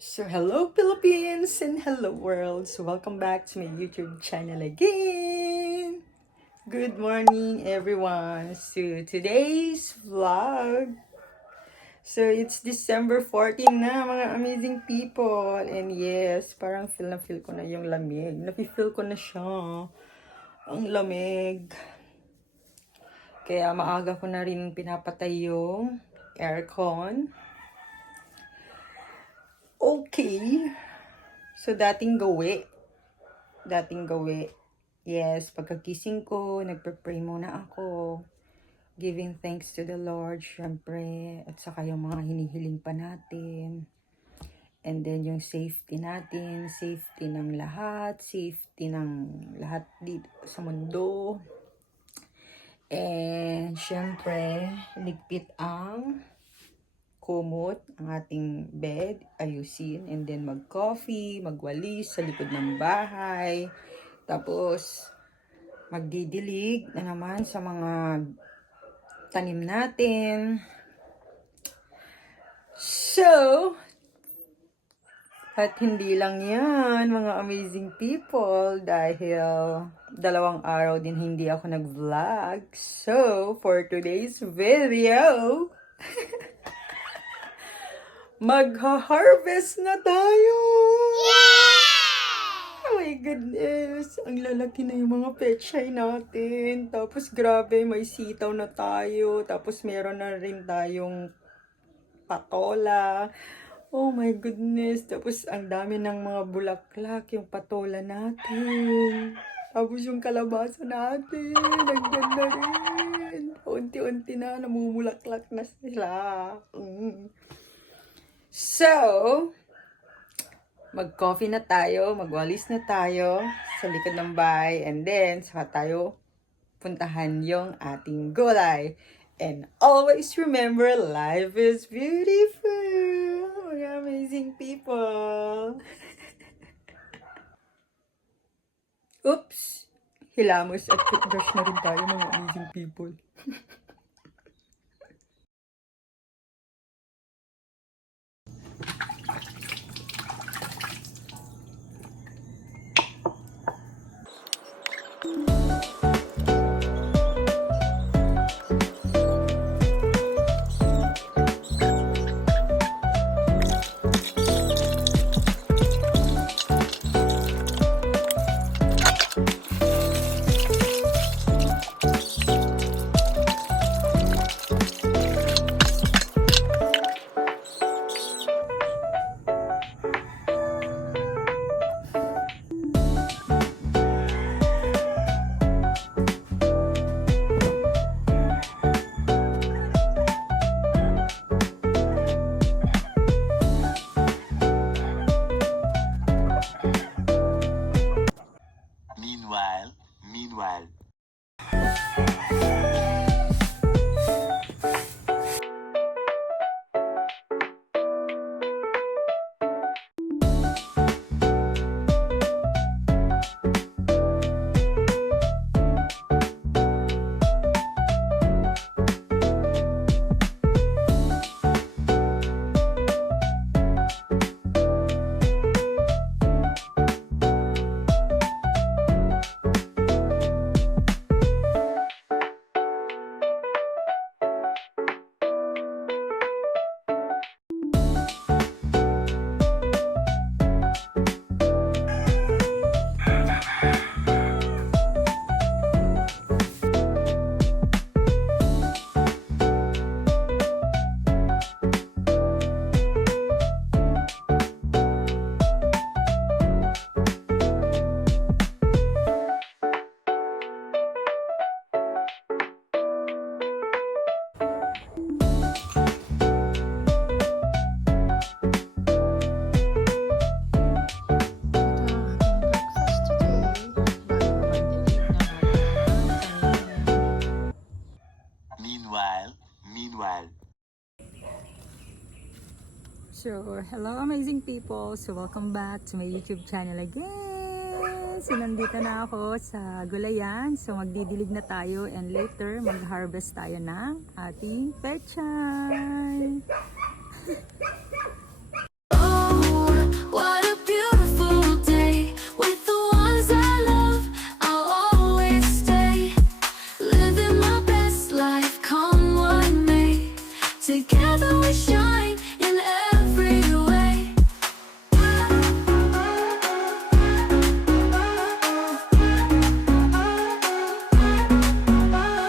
So hello Philippines and hello world. So welcome back to my YouTube channel again. Good morning everyone. So today's vlog. So it's December 14 na mga amazing people. And yes, parang feel na feel ko na yung lamig. Nafe-feel ko na siya. Ang lamig. Kaya maaga ko na rin pinapatay yung aircon. Okay. So, dating gawi. Yes, pagkagising ko, nagpe-pray muna ako. Giving thanks to the Lord, syempre. At saka yung mga hinihiling pa natin. And then yung safety natin, safety ng lahat, safety ng lahat dito sa mundo. And syempre, ligpit ang kumot, ang ating bed, ayusin, and then mag-coffee, magwalis sa likod ng bahay. Tapos, magdidilig na naman sa mga tanim natin. So, at hindi lang yan, mga amazing people, dahil 2 araw din hindi ako nag-vlog. So, for today's video, magha-harvest na tayo! Oh my goodness! Ang lalaki na yung mga pechay natin. Tapos grabe, may sitaw na tayo. Tapos meron na rin tayong patola. Oh my goodness! Tapos ang dami ng mga bulaklak yung patola natin. Tapos yung kalabasa natin, ang ganda rin. Unti-unti na, namumulaklak na sila. So, mag-coffee na tayo, magwalis na tayo sa likod ng bahay, and then, saka tayo puntahan yung ating gulay. And always remember, life is beautiful. Mga amazing people. Oops! Hilamos at toothbrush na rin tayo, mga amazing people. Meanwhile. Meanwhile. So, hello amazing people! So, welcome back to my YouTube channel again! So, nandito na ako sa gulayan. So, magdidilig na tayo and later mag-harvest tayo ng ating pechay! what a beautiful day. With the ones I love, I'll always stay. Living my best life, come what may. Together we shine in every way.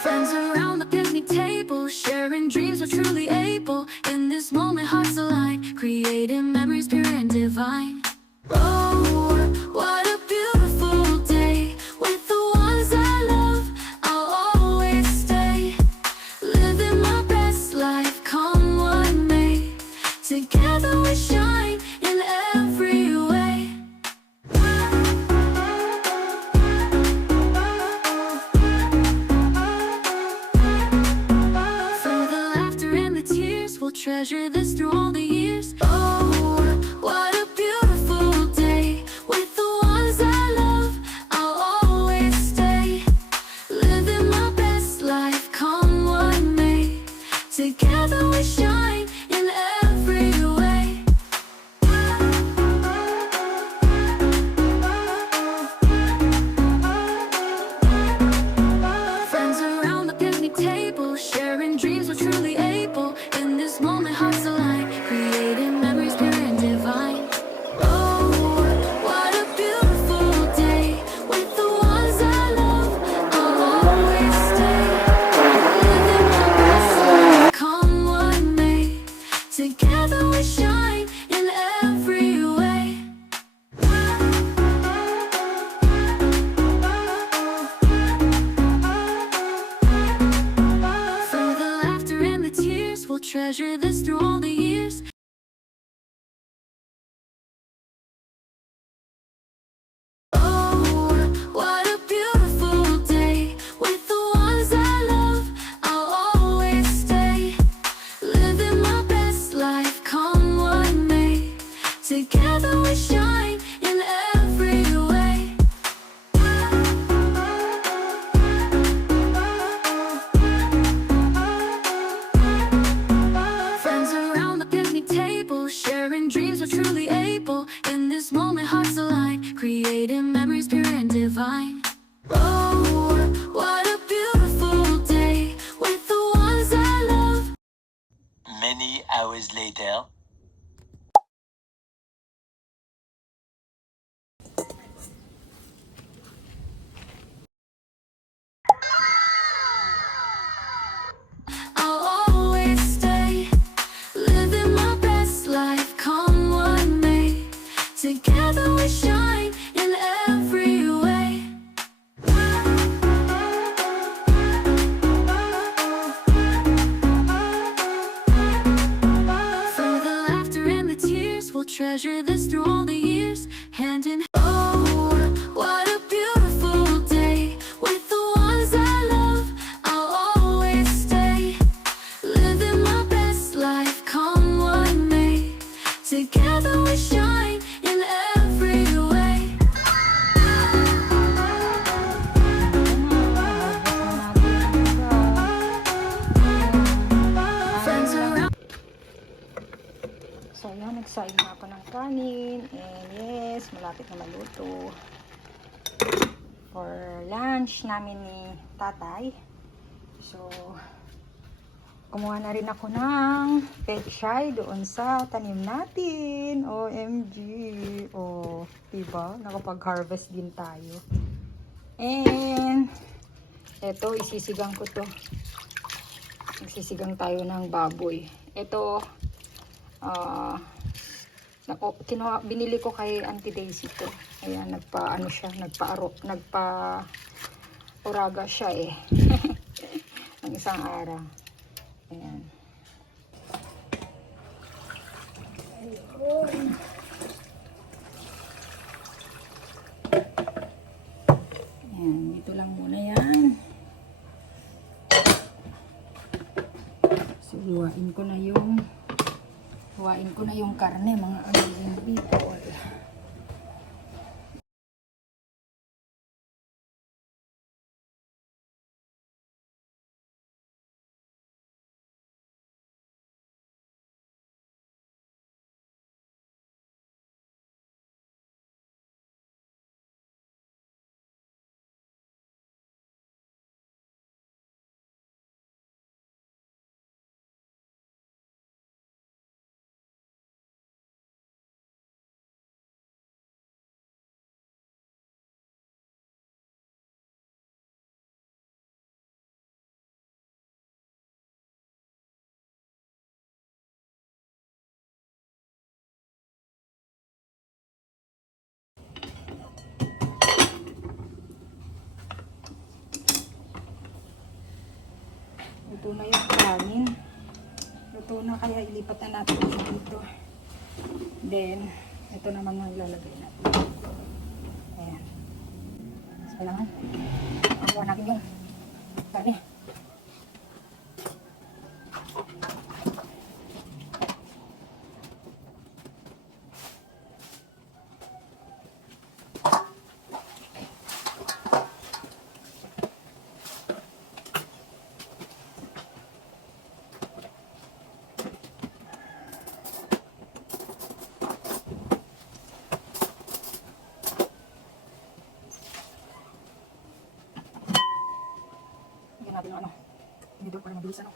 Friends around the picnic table, sharing dreams we're truly able. In this moment, hearts align, creating memories pure and divine. Oh, what a beautiful day. With the ones I love, I'll always stay. Living my best life, come what may. Together we shine in every way. For the laughter and the tears, we'll treasure this through all the years. Oh, what a beautiful day. With the ones I love, I'll always stay. Living my best life, come what may. Together we shine in every way. Friends around the picnic table, sharing dreams we're truly able. In this moment, hearts align, creating memories pure and divine. Oh, what a beautiful day. With the ones I love, I'll always stay. Living my best life, come what may. Together we shine in every way. For the laughter and the tears, we'll treasure this through all the years. Oh, what a beautiful day. With the ones I love, I'll always stay. Living my best life, come what may. Together we shine in every way. Friends around the picnic table, sharing dreams we're truly able. In this moment, hearts align, creating memories pure and divine. Oh, what a beautiful day. With the ones I love. Many hours later. I'll always stay. Living my best life, come what may. Together we shine in every way. For the laughter and the tears, we'll treasure this through all the years. Hand in hand. Oh, what a beautiful day. With the ones I love, I'll always stay. Living my best life, come what may. Together we shine in every way. Friends around. So, yan, nagsaing na ako ng kanin. And yes, malapit na maluto. For lunch namin ni tatay. So, kumuha na rin ako ng pechay doon sa tanim natin. OMG. Oh, diba? Nakapag-harvest din tayo. And, eto, isisigang ko to. Magsisigang tayo ng baboy. Ito, binili ko kay Auntie Daisy to. Ayan, nagpa-uraga siya eh. Ng isang araw. Ayan. Ayun. Ayan, dito lang muna yan. So, huwain ko na yung karne, mga amazing people. luto na yung kanin. Luto na, kaya ilipat na natin dito. Then, ito naman ang ilalagay natin. Ayan. So, kailangan makuha natin yung kanin. Natin yung ano, dito para mabilis ano.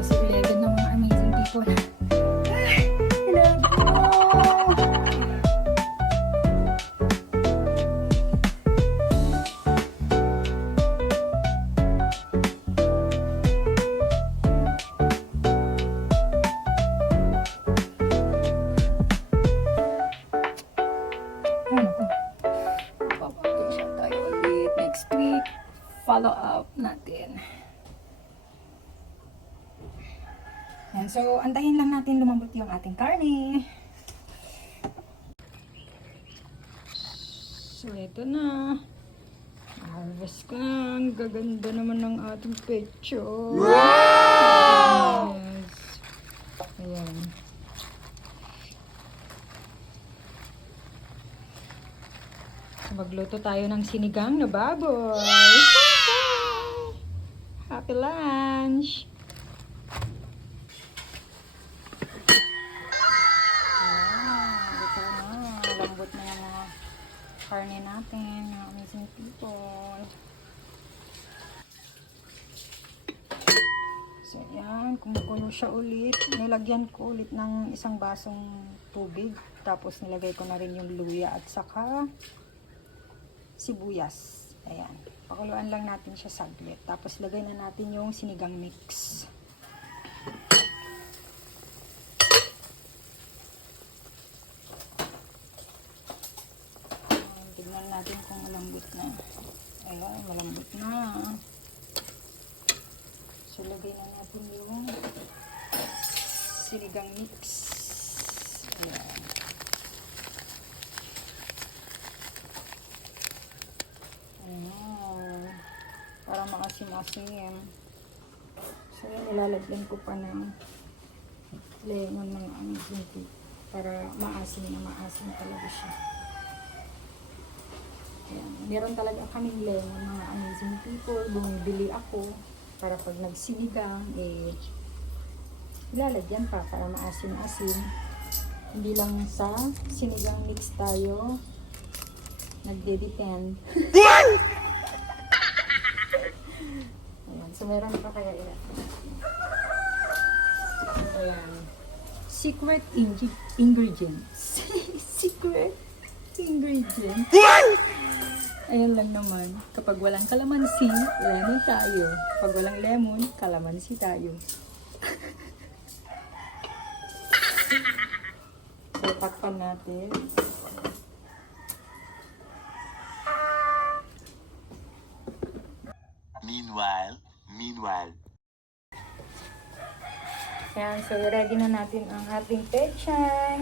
Kasi 11 ng mga amazing people. Ay, 11! Papapatensya tayo ulit next week. Follow up natin. Yan, so antayin lang natin lumambot yung ating karne. So ito na. Harvest ko na. Ang gaganda naman ng ating picture. Wow! Yes. Ayan. So magluto tayo ng sinigang na baboy. Happy lunch! Ito na. Lambot na yung mga karne natin. Mga amazing people. So, yan. Kumukulo siya ulit. Nilagyan ko ulit ng isang basong tubig. Tapos nilagay ko na rin yung luya at saka sibuyas. Ayan. Pakuluan lang natin siya saglit. Tapos lagay na natin yung sinigang mix. Ayan, tignan natin kung malambot na. Ayan, malambot na. So lagay na natin yung sinigang mix. Ayan. Para maasim-asim. So yan, ilalagyan ko pa ng lemon ng amazing tea para maasim na maasim talaga siya. Yan. Meron talaga kaming lemon mga amazing people. Bumibili ako para pag nagsinigang ilalagyan pa para maasim-asim. Hindi lang sa sinigang mix tayo nagde-depend. So, meron pa kaya ilan. Ayan. Secret ingredients. Secret ingredients. Ayan lang naman. Kapag walang kalamansi, lemon tayo. Pag walang lemon, kalamansi tayo. So, takpan natin. Meanwhile. Yan, so ready na natin ang ating pechay.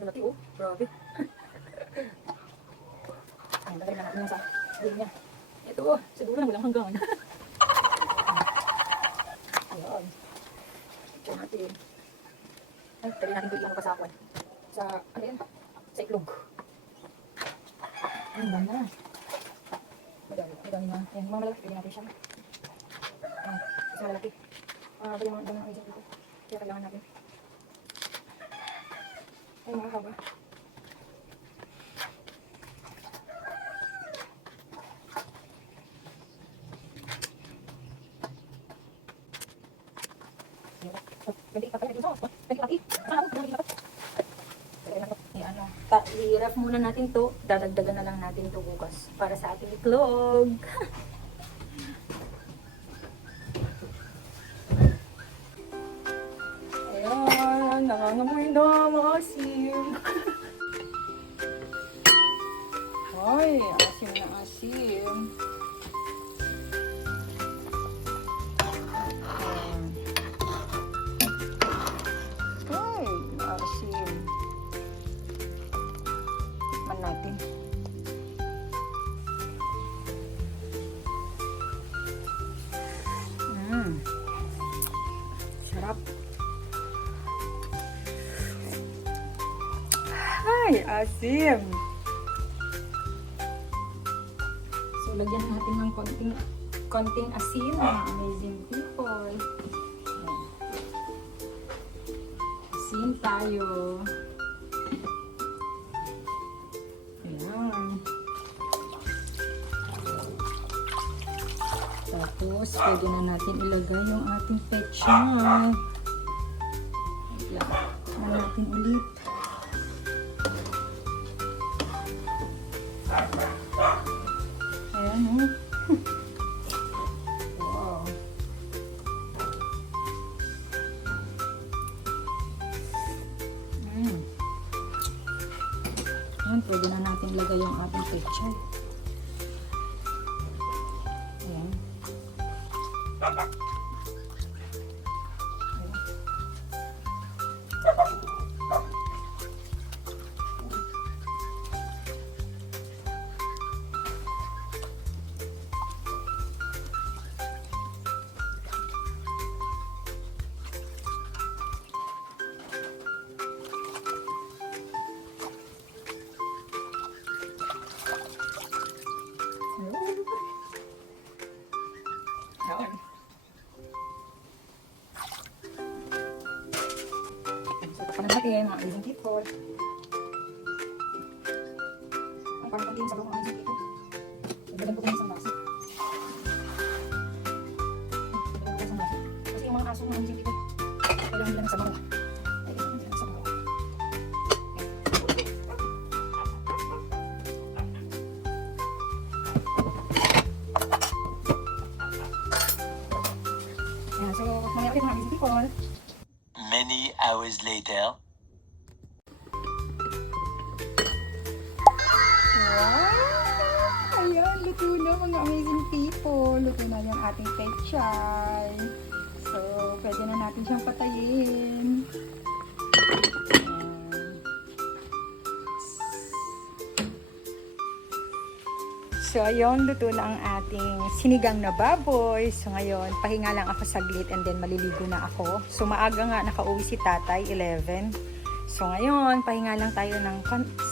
Lalaki oh, grabe. Ayan, lagay na natin yung sa linya. Ito oh, siguro na walang hanggang. Ayan. Ito natin. Ay, tabi natin ito yung pasakwan. Sa, ano yan? Sa iklog. Ang ganda. Madami na. Ayan, mga malaki. Pwede natin siya. Ayan, isa malaki. Pwede mga dami ng dito. Kaya kailangan natin. Ay, mga haba. I-wrap muna natin to, dadagdagan na lang natin to bukas para sa ating itlog. Ayan, nangangamoy na maasim. Ay, asim na asim. Ay, asim. Man natin. Sarap. Ay, asim. So, lagyan natin ng konting asin, mga amazing people. Asin tayo. Ayan. Tapos, pwede na natin ilagay yung ating pechay. Ayan. Na natin ulit. Ayan, oh. Wow. Ayan, pwede na natin lagay yung ating pechay. Ayan. Ayan. Paano natin mga amazing people? Ang paano natin sa mga amazing people? Ibigyan ko tayo sa baso. Ibigyan ko tayo sa baso. Kasi yung mga aso ng amazing people, kailangan nila ng sabaw. Kailangan nila ng sabaw. Ayan, so mamaya ulit mga amazing people. Many hours later. Wow! Ayan, luto na mga amazing people. Luto na yung ating pechay. So, pwede na natin siyang patayin. So, ayun, luto na ang ating sinigang na baboy. So, ngayon, pahinga lang ako saglit and then maliligo na ako. So, maaga nga nakauwi si tatay, 11. So, ngayon, pahinga lang tayo ng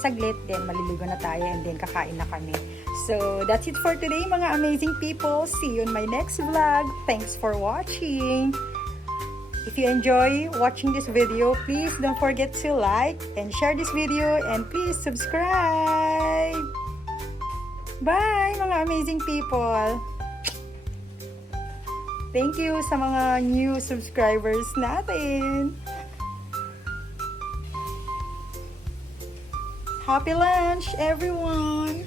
saglit, then maliligo na tayo and then kakain na kami. So, that's it for today, mga amazing people. See you in my next vlog. Thanks for watching. If you enjoy watching this video, please don't forget to like and share this video and please subscribe. Bye, mga amazing people! Thank you sa mga new subscribers natin! Happy lunch, everyone!